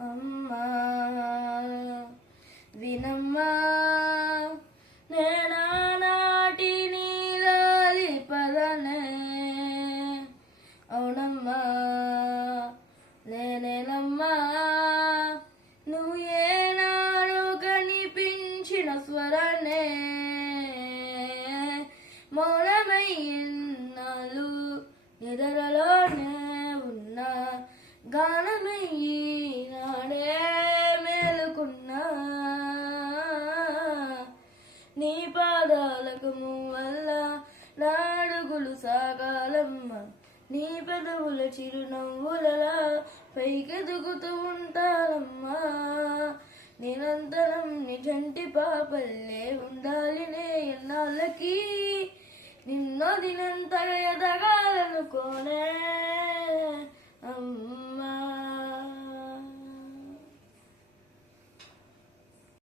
అమ్మా వినమ్మా నేనానాటి నీలాది పదనే. అవునమ్మా నేనేనమ్మా నువ్వు ఏనాడు కనిపించిన స్వరనే. మౌనమయ్యన్నాలు నిద్రలోనే ఉన్నా గానమై నీ పాదాలకు వల్ల నాడుగులు సాగాలమ్మ. నీ పెదవుల చిరునవ్వులలా పైకెదుగుతూ ఉంటానమ్మా నిరంతరం నిజంటి పాపల్లే ఉండాలి నే ఎన్నాళ్ళకి. నిన్నో దినంతగా ఎదగాలనుకోనే